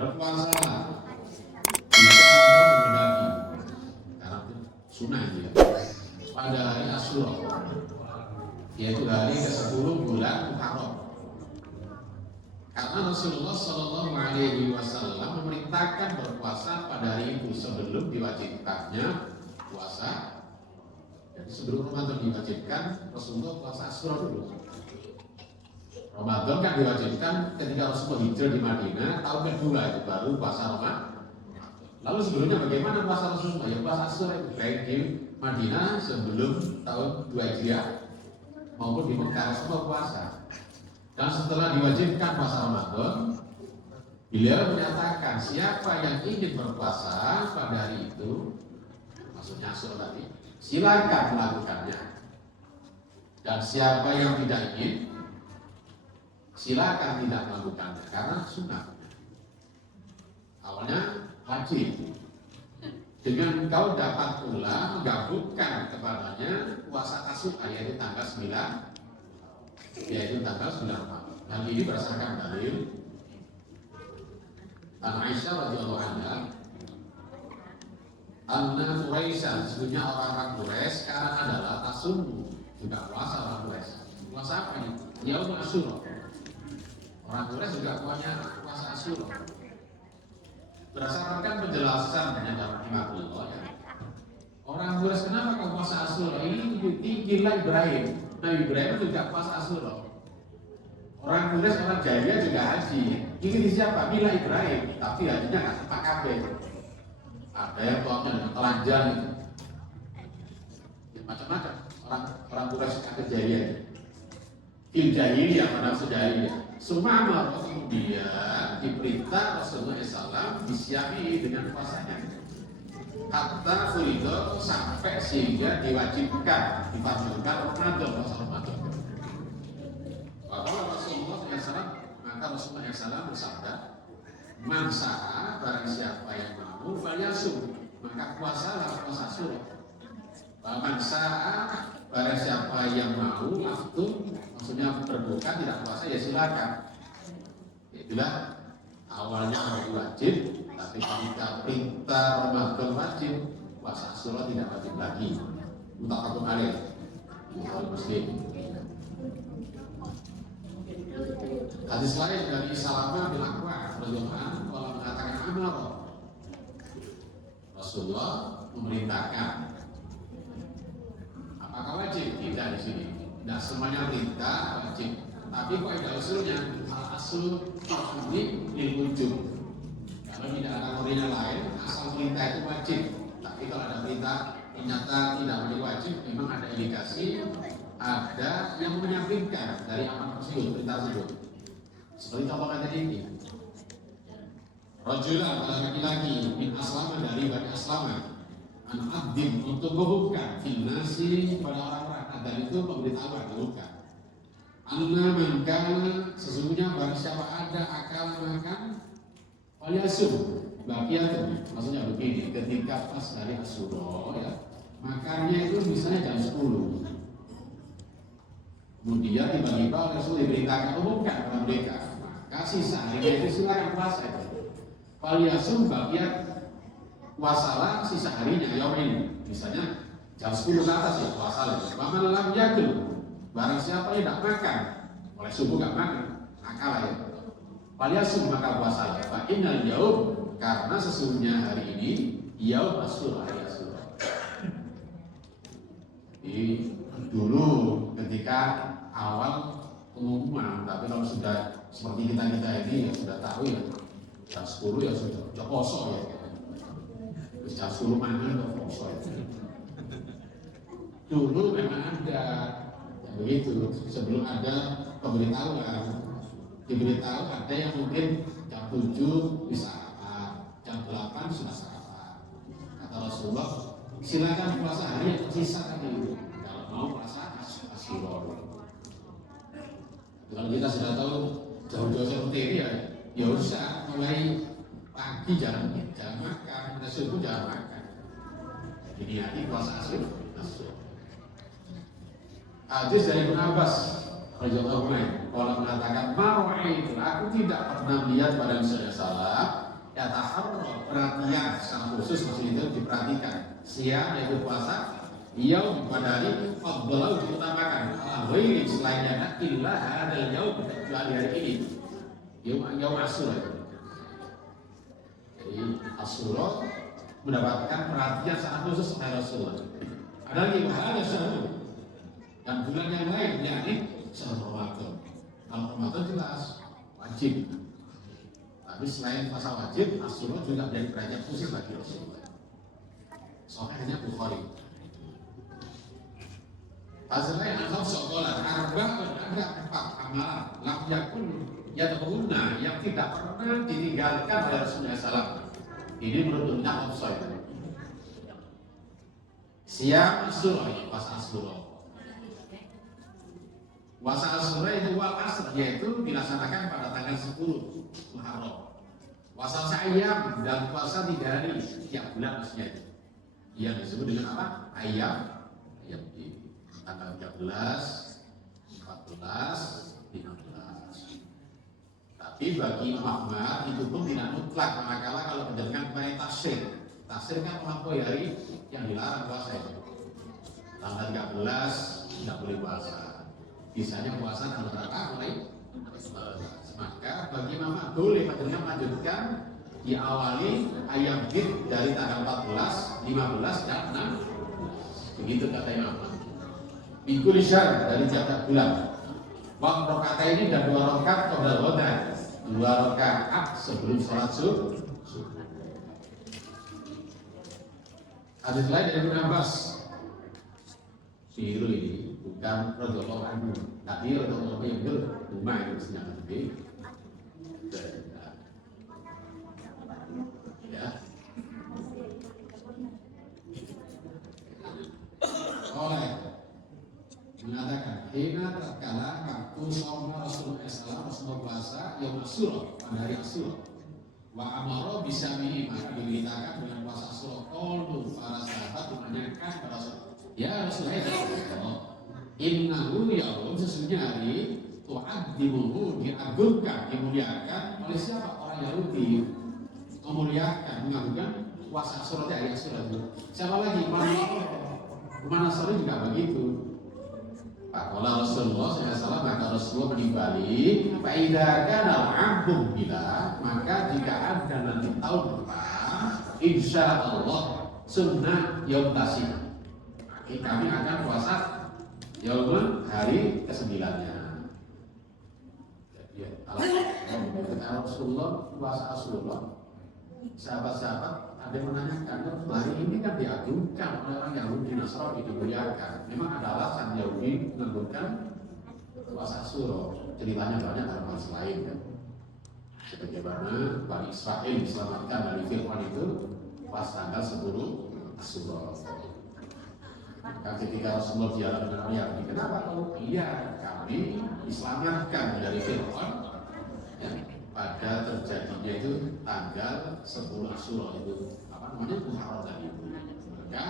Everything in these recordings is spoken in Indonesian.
berpuasa jika engkau menghendaki, karena itu sunnah itu ya, pada hari Asyura, yaitu hari ke-10 bulan Muharram. Karena Rasulullah Shallallahu Alaihi Wasallam memerintahkan berpuasa pada hari itu sebelum diwajibkannya puasa. Jadi sebelum Ramadan diwajibkan, Rasulullah puasa Asyura dulu. Ramadan kan diwajibkan ketika Rasulullah hijrah di Madinah tahun kedua, itu baru puasa Ramadan. Lalu sebelumnya bagaimana puasa Rasulullah? Ya puasa Asyura itu baik di Madinah sebelum tahun 2 Hijriah maupun di Mekah Rasulullah puasa. Dan setelah diwajibkan puasa Ramadan, beliau menyatakan siapa yang ingin berpuasa pada hari itu, maksudnya Asyura tadi, silakan melakukannya. Dan siapa yang tidak ingin, silakan tidak melakukannya karena sunnah. Awalnya wajib. Dengan engkau dapat pula menggabungkan kepadanya puasa Tasyrik, yaitu tanggal 9, yaitu tanggal 9 Ramadan. Hal ini berdasarkan dalil Aisyah radhiyallahu anha, anna Quraisyan, sesungguhnya orang-orang Quraisy sekarang adalah tasum, juga puasa orang Quraisy. Puasa apa ini? Yaum Asyura. Orang Quraisy juga puasa Asyura. Berdasarkan penjelasan dalam Rahimahullah ya, orang Quraisy kenapa kau puasa Asyura? Ini tinggilah Ibrahim. Nabi Ibrahim juga puasa Asyura. Orang Quraisy, orang Jahiliyah juga haji. Ini siapa? Mila Ibrahim. Tapi hajinya nggak sempat kabeh. Ada yang tuanya dengan telanjang, ya, macam-macam. Orang Quraisy ada Jahiliyah. Fil Jahiliyah, pada Jahiliyah. Sumama kemudian diperintah Rasulullah SAW disiami dengan puasanya. Hatta furido, sampai sehingga diwajibkan, difardukan Ramadan, puasa Ramadan. Bahwa Rasulullah SAW, maka Rasulullah SAW bersabda, "Mansa'a, barang siapa yang mau, falyasum, maka puasalah puasa Asyura. Mansa'a, barang siapa yang mau, aftum, maksudnya berbuka tidak puasa, ya silakan." Itulah awalnya wajib, tapi ketika perintah Ramadan wajib, puasa Asyura tidak wajib lagi. Muttafaqun alaih, Bukhari Muslim. Hadis lain dari Salamah bin Aqwa radhiyallahu anhu, kalau mengatakan amar, Rasulullah memerintahkan. Apakah wajib? Tidak di sini. Tidak semuanya perintah wajib. Tapi kaidah usulnya al-aslu ini lil wujub. Kalau tidak ada kategori lain, asal perintah itu wajib. Tapi kalau ada perintah ternyata tidak menjadi wajib, memang ada indikasi, ada yang menyampingkan dari amal tersebut, perintah tersebut. Seperti contoh tadi ini, Rajulah, laki-laki min aslama, dari Bani Aslama, an abdin, untuk membuka finasi pada orang-orang. Dan itu pemberitahuan membuka. Anna mangkana, sesungguhnya barang siapa ada akal makan, waliasum bagian, maksudnya begini, ketika pas dari Asyura ya, makannya itu misalnya jam 10. Kemudian tiba-tiba Rasul diberitakan umumkan kepada mereka, maka sisa harinya itu silakan puasa itu. Waliasum bagian, puasalah sisa harinya yaumin, misalnya jam 10 ke atas ya puasa lagi. Waman lam yakul, barang siapa yang tidak makan, mulai subuh nggak makan, akal ya. Waliasum, maka puasa. Fa innal yaum, karena sesungguhnya hari ini yaum Asyura, hari Asyura. Jadi dulu ketika awal pengumuman, tapi kalau sudah seperti kita ini ya sudah tahu ya, jam 10 ya sudah poso ya. Jam 10 mana udah poso ya. Dulu memang ada ya begitu, sebelum ada pemberitahuan, diberitahu ada yang mungkin jam 7 bisa apa, jam 8 sudah sarapan. Kata Rasulullah, silakan puasa hari yang tersisa tadi, kalau mau puasa Asyura. Kalau kita sudah tahu jauh-jauh seperti ini ya usah, mulai pagi jangan makan, subuh jangan makan. Jadi nanti puasa Asyura. Hadis dari Ibnu Abbas radhiyallahu anhu, kalau mengatakan marwai itu, aku tidak pernah melihat pada saya salah ya tahar perhatian secara khusus maksudnya itu diperhatikan. Siang yaitu puasa, yaum pada hari afdalu diutamakan ghairi selainnya illa hadzal yaum kecuali hari ini. Yaum Asyura. Jadi Asyura mendapatkan perhatian secara khusus oleh Rasulullah. Ada lagi ada syahrul dan bulan yang lain yakni syahrul Ramadan. Kalau Ramadan jelas wajib. Tapi selain puasa wajib, Asyura juga menjadi perhatian khusus bagi Rasulullah. Soalnya Bukhari. Hasilnya anam sekolah arba ada 4 amalan lam yakun yadhunna yang tidak pernah ditinggalkan oleh Rasulullah SAW. Ini menurut Imam Syafi'i. Siang Asyura, puasa Asyura. Puasa Asyura itu wal asr, yaitu dilaksanakan pada tanggal 10 Muharram. Puasa ayam dan puasa 3 hari tiap bulan maksudnya itu. Yang disebut dengan apa? Ayam di tanggal 13, 14, 15. Tapi bagi Imam Ahmad itu pun tidak mutlak, manakala kalau menjalankan kemarin tafsir. Tafsir kan melampaui hari yang dilarang puasa itu. Tanggal 13 tidak boleh puasa. Bisanya puasa tanggal berapa? Mulai 14. Maka bagi Imam Ahmad boleh melanjutkan diawali ayam bid dari tanggal 14, 15 dan 6. Begitu kata Imam Ahmad. Minggu lisyar dari tiap bulan. Waktu rakaat ini dan 2 rakaat qabla ghadha. 2 rakaat sebelum sholat subuh. Hadis lain dari Ibnu Abbas. Siru ini bukan radhiyallahu anhu, tapi radhiyallahu yang betul. Umar itu senjata gede. Ya. Oleh mengatakan, hina tatkala waktu saumnya Rasulullah SAW, Rasulullah puasa yang Asyura pada hari Asyura. Wa amaro bisa maka diberitakan dengan puasa Asyura. Qalu para sahabat menanyakan pada Rasul, ya Rasulullah, innahu yaum sesungguhnya hari tu'addimuhu diagungkan, dimuliakan oleh siapa? Orang Yahudi memuliakan, mengagungkan puasa Asyura di hari Asyura itu. Siapa lagi? Mana Asyura juga begitu. Kalau Rasulullah SAW maka Rasulullah menimbali Fa'idha kana al'abdum bila maka jika ada nanti tahun depan insya Allah sunnah yaum tasik kami akan puasa yaum hari ke-9-nya. Jadi kalau Rasulullah puasa Rasulullah sahabat-sahabat ada yang menanyakan, hari ini kan diagungkan oleh orang Yahudi Nasrani dimuliakan. Memang ada alasan Yahudi mengagungkan puasa Asyura. Ceritanya banyak dalam hal lain kan. Sebagaimana Bani Israel diselamatkan dari Fir'aun itu pas tanggal 10 Asyura. Maka ketika Rasulullah dialog dengan orang Yahudi, kenapa kalau iya kami diselamatkan dari Fir'aun? Ya, pada terjadinya itu tanggal 10 Asyura itu apa namanya Muharram tadi itu. Maka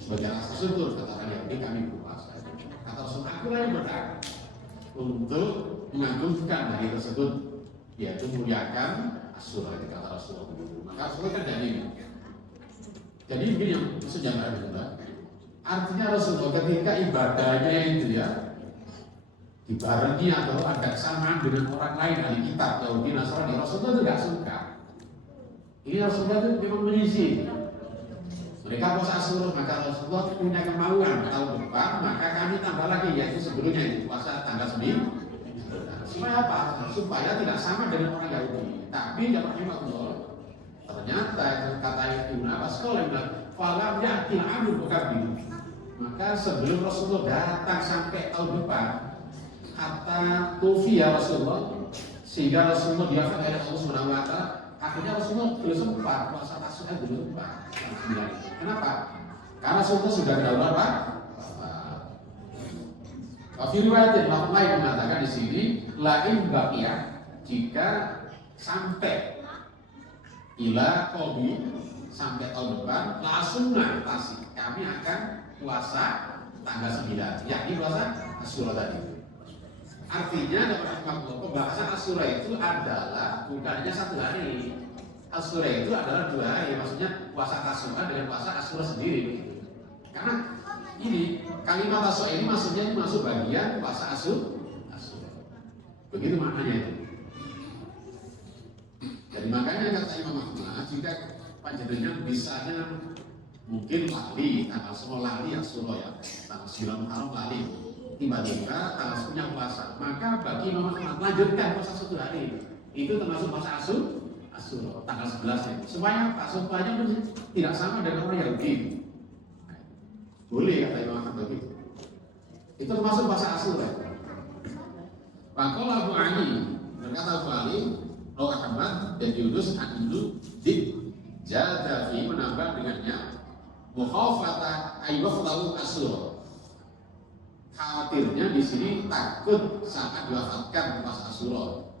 sebagai rasa syukur kata orang Yahudi kami berpuasa. Kata Rasulullah aku yang berhak untuk mengagungkan hari tersebut yaitu muliakan Asyura kata Rasulullah. Maka Rasulullah kan jadi begini yang sejarah itu. Artinya Rasulullah ketika ibadahnya itu ya dibarengi atau ada kesamaan dengan orang lain ahli kitab Yahudi Nasrani, Rasulullah itu tidak suka. Ini Rasulullah itu memang mengisi. Mereka puasa Asyura maka Rasulullah punya kemauan tahun depan maka kami tambah lagi yaitu sebelumnya itu puasa tanggal 9. Supaya apa? Supaya tidak sama dengan orang Yahudi. Tapi dapat Allah ternyata kata Ibnu Abbas kalau bilang falam yakin anu bukan. Maka sebelum Rasulullah datang sampai tahun depan kata Tufiya Rasulullah sehingga Rasulullah diangkat oleh Allah Subhanahu wa Ta'ala. Akhirnya Rasulullah belum sempat puasa Asyura belum sempat. Kenapa? Karena Rasulullah sudah kedaluan Pak. Tapi riwayat yang lain mengatakan di sini lain baqiyah jika sampai ila qabi sampai tahun depan langsung nantasi kami akan puasa tanggal 9 yakni puasa Asyura tadi. Artinya dapat pembahasan Asyura itu adalah bukan hanya 1 hari, Asyura itu adalah 2 hari, maksudnya puasa Tasyura dengan puasa Asyura sendiri begitu. Karena ini kalimat Tasyura ini maksudnya masuk bagian puasa Asyura. Begitu maknanya itu. Jadi makanya kata Imam Ahmad, jika panjenengan bisanya mungkin lali, tanggal 10 lali Asyura ya, tanggal 9 Muharram lali, tiba-tiba tanggal 10 puasa, maka bagi Imam Ahmad lanjutkan puasa 1 hari. Itu termasuk puasa Asyura tanggal 11 ya. Supaya apa? Supaya tidak sama dengan orang Yahudi. Boleh kata Imam Ahmad begitu. Itu termasuk puasa Asyura. Maka Abu Ali berkata Abu Ali, Roh Ahmad dan Yunus an Ibnu Dib Jadafi menambah dengannya mukhafata ayyaftahu Asyura. Khawatirnya di sini takut saat diwafatkan pas Asyura.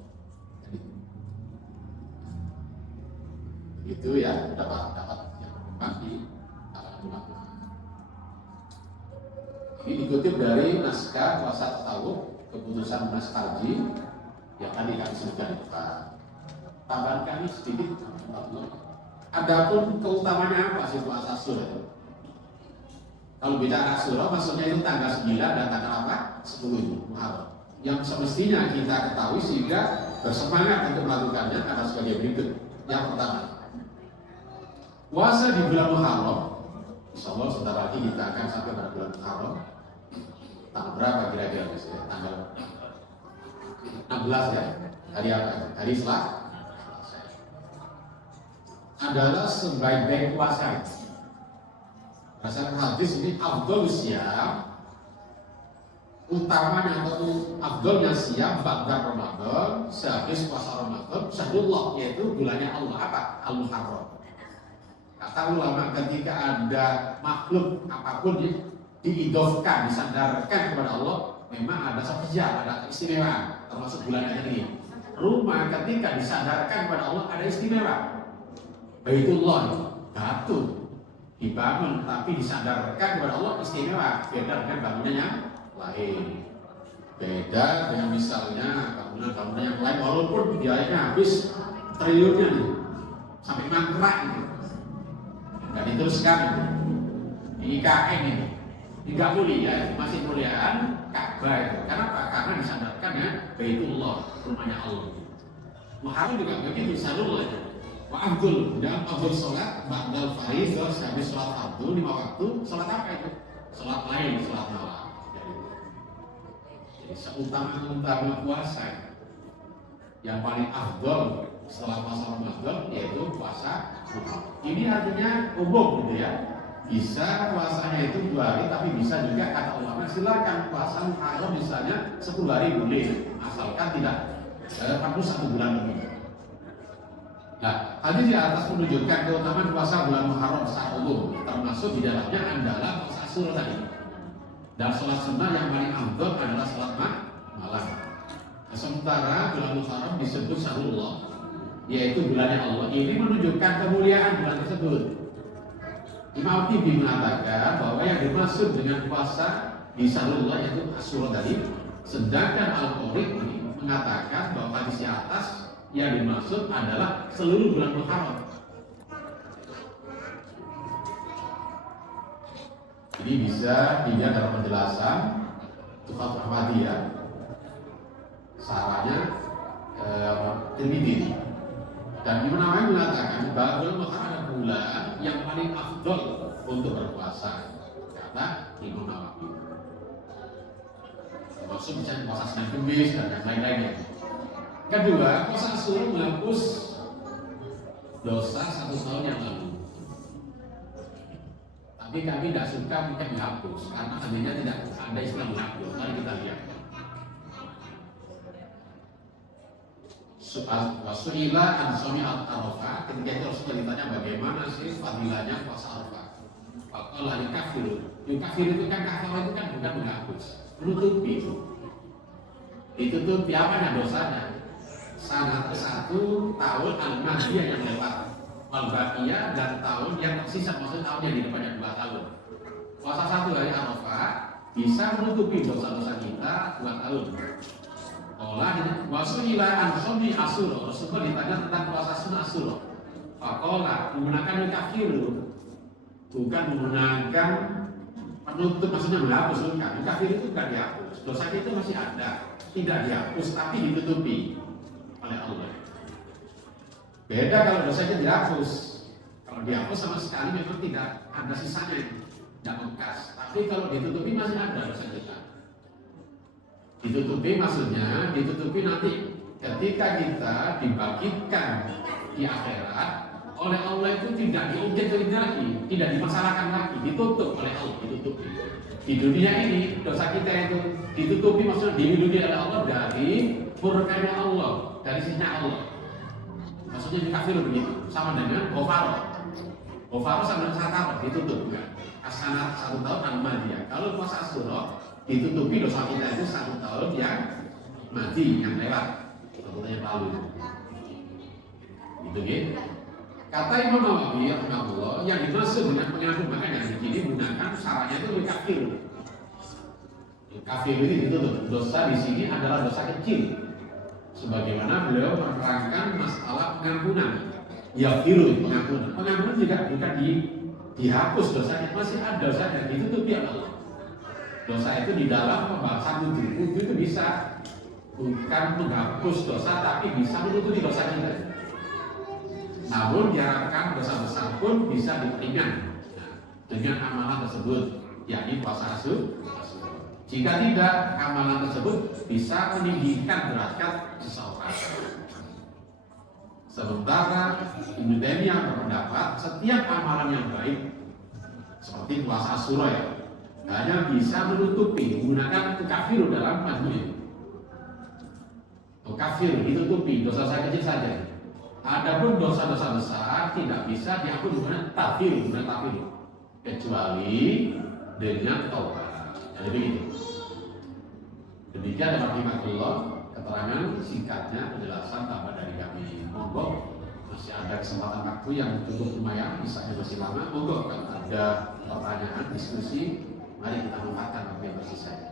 Itu ya dapat yang berkembang di ulama. Ini dikutip dari naskah puasa tasawuf keputusan Mas Tarji yang tadi kami sebutkan itu. Tambahan kami sedikit. Adapun keutamanya apa sih puasa Asyura? Kalau bicara Asyura maksudnya itu tanggal 9 dan tanggal apa? 10 itu Muharram. Yang semestinya kita ketahui sehingga bersemangat untuk melakukannya adalah sebagai berikut. Yang pertama, puasa di bulan Muharram. Insyaallah sebentar lagi kita akan sampai pada bulan Muharram. Tanggal berapa kira-kira Mas ya? Tanggal 16 ya. Hari apa? Hari Selasa. Adalah sebaik-baik puasa. Berdasarkan hadis ini afdhal siyam, utamanya atau afdhalnya siyam ba'da Ramadan, sehabis puasa Ramadan, syahrullah, yaitu bulannya Allah apa? Al-Muharram. Kata ulama ketika ada makhluk apapun diidofkan, disandarkan kepada Allah, memang ada spesial, ada keistimewaan, termasuk bulannya ini. Rumah ketika disandarkan kepada Allah ada istimewa. Baitullah, batu dibangun tapi disandarkan kepada Allah istimewa, beda dengan bangunan yang lain. Beda dengan misalnya bangunan-bangunan yang lain walaupun biayanya habis triliunnya nih, sampai mangkrak gitu. Dan diteruskan gitu. Di IKN ini tidak mulia, masih muliaan Ka'bah itu. Karena apa? Karena disandarkan ya Baitullah, rumahnya Allah. Muharram juga begitu, Syahrullah itu. Wa afdhul, dan afdhul sholat ba'dal fardhu, habis sholat fardu 5 waktu, sholat apa itu? Sholat lain, sholat malam. Jadi seutama-utama puasa yang paling afdhal setelah puasa Ramadan yaitu puasa Muharram. Ini artinya umum gitu ya. Bisa puasanya itu 2 hari, tapi bisa juga kata ulama silakan puasa Muharram misalnya 10 hari boleh, asalkan tidak 41 bulan lebih. Nah, hadis di atas menunjukkan keutamaan puasa bulan Muharram secara umum, termasuk di dalamnya adalah puasa Asyura tadi. Dan sholat sunnah yang paling afdal adalah sholat malam. Nah, sementara bulan Muharram disebut Syahrullah, yaitu bulannya Allah. Ini menunjukkan kemuliaan bulan tersebut. Imam Tibi mengatakan bahwa yang dimaksud dengan puasa di Syahrullah yaitu Asyura tadi. Sedangkan Al-Qori mengatakan bahwa hadis di atas yang dimaksud adalah seluruh bulan Muharram. Jadi bisa dilihat dalam penjelasan Tuhfatul Ahmadiyah, sarahnya Tirmidzi. Dan Imam Nawawi mengatakan bahwa bulan Muharram adalah bulan yang paling afdal untuk berpuasa, kata Imam Nawawi. Maksud misalnya puasa Senin Kamis dan yang lain-lainnya. Kedua, puasa Asyura menghapus dosa 1 tahun yang lalu. Tapi kami tidak suka mungkin menghapus karena adanya tidak ada istilah menghapus. Mari kita lihat. Su'ila an shomi al-arafah, ketika itu Rasulullah ditanya bagaimana sih fadilahnya puasa Arafah. Faqala yukafiru. Yukafiru itu kan kafara itu kan bukan menghapus, menutupi itu. Ditutupi apanya dosanya? Sangat 1 tahun al-madiyah yang lewat, wal-baqiyah dan tahun yang tersisa, maksudnya tahun yang di depannya 2 tahun. Puasa 1 hari Arafah bisa menutupi dosa-dosa kita 2 tahun. Olah wasuila an shomi Asyura. Rasulullah ditanya tentang puasa sunnah Asyura. wakola menggunakan kafiru, bukan menggunakan penutup, maksudnya menghapus, bukan. Kafir itu bukan dihapus, dosa itu masih ada, tidak dihapus tapi ditutupi oleh Allah. Beda kalau dosanya dihapus. Kalau dihapus sama sekali memang tidak ada sisanya, tidak bekas. Tapi kalau ditutupi masih ada dosa kita. Ditutupi maksudnya ditutupi nanti ketika kita dibangkitkan di akhirat oleh Allah itu tidak diobjekkan lagi, tidak dimasalahkan lagi, ditutup oleh Allah, ditutupi. Di dunia ini dosa kita itu ditutupi, maksudnya dilindungi oleh Allah dari murkanya Allah, dari sisinya Allah. Maksudnya di kafir begitu, sama dengan Ghafaro. Ghafaro sama dengan Sataro, ditutup juga. Asanat 1 tahun al-madiyah. Kalau puasa Asyura ditutupi dosa kita itu 1 tahun yang mati, yang lewat, yang lalu. Gitu gitu. Kata Imam Nawawi rahimahullah, yang dimaksud dengan pengampun, makanya di sini menggunakan syaratnya itu kafir. Kafir ini ditutup. Dosa di sini adalah dosa kecil. Sebagaimana beliau menerangkan masalah pengampunan. Ya firu pengampunan. Pengampunan juga bukan dihapus dosanya, masih ada dosanya, ditutupi oleh Allah. Dosa itu di dalam pembahasan wudhu itu bisa bukan menghapus dosa, tapi bisa menutupi dosa kita. Namun diharapkan dosa besar pun bisa diperingan dengan amalan tersebut, yakni puasa Asyura. Jika tidak, amalan tersebut bisa meninggikan derajat seseorang. Sementara Ibnu Taimiyah berpendapat setiap amalan yang baik seperti puasa Asyura ya, hanya bisa menutupi menggunakan kafir dalam majmu'nya. Kafir ditutupi dosa saya kecil saja. Adapun dosa-dosa besar tidak bisa dihapus dengan tafsir, kecuali dengan taubat. Jadi begitu. Demikian rahimahullah keterangan singkatnya, penjelasan tambah dari kami. Monggo, masih ada kesempatan waktu yang cukup lumayan, misalnya masih lama. Monggo kalau ada pertanyaan, diskusi, mari kita manfaatkan waktu yang tersisa.